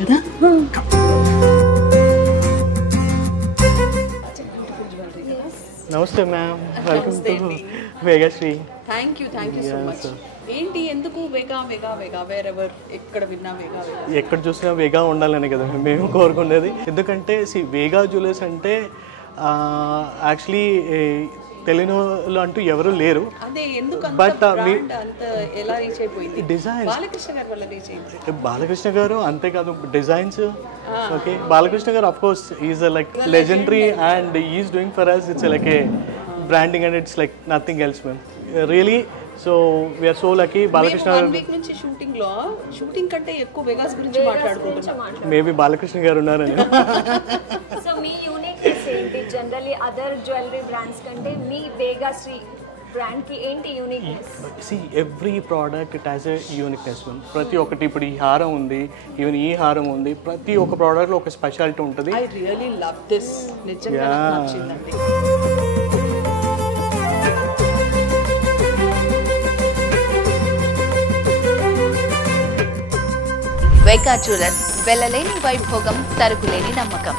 కదా. నమస్తే ma'am, welcome to Vegasri. Thank you so much. ఏంటి ఎందుకు వేగా వేగా వేగా వేరెవర్ ఎక్కడ విన్నా వేగా వేగా ఎక్కడ చూసినా వేగా ఉండాలని కదా మేము కోరుకునేది. ఎందుకంటే వేగా జ్యువెలర్స్ అంటే యాక్చువల్లీ తెలియని అంటూ ఎవరు లేరు. అదే ఎందుకు బట్ అంత ఎలా రీచ్ అయిపోయింది? డిజైన్స్ బాలకృష్ణ గారి వల్ల రీచ్ అయింది. బాలకృష్ణ గారు అంతేకాదు designs. Okay, Balakrishna garu of course is like legendary and is doing for us. It's like a branding and it's like nothing else ma'am, really. So we're so lucky. Balakrishna garu week నుంచి shooting కంటే ఎక్కువ Vegas గురించి మాట్లాడుకుంటున్నాం. Maybe Balakrishna గారు ఉన్నారని. So మీ uniqueness ఏంటి? Generally other jewellery brands కంటే మీ Vegasri brand కి ఏంటి uniqueness? Every product it has a uniqueness. ప్రతి ఒక్కటి, ఇప్పుడు ఈ హారం ఉంది, ఈవెన్ ఈ హారం ఉంది, ప్రతి ఒక్క ప్రోడక్ట్లో ఒక స్పెషాలిటీ ఉంటుంది. I really love this. నిజంగా నచ్చిందండి. వేగా జ్యువెలర్స్, వెళ్ళలేని వైభోగం, తరుగులేని నమ్మకం.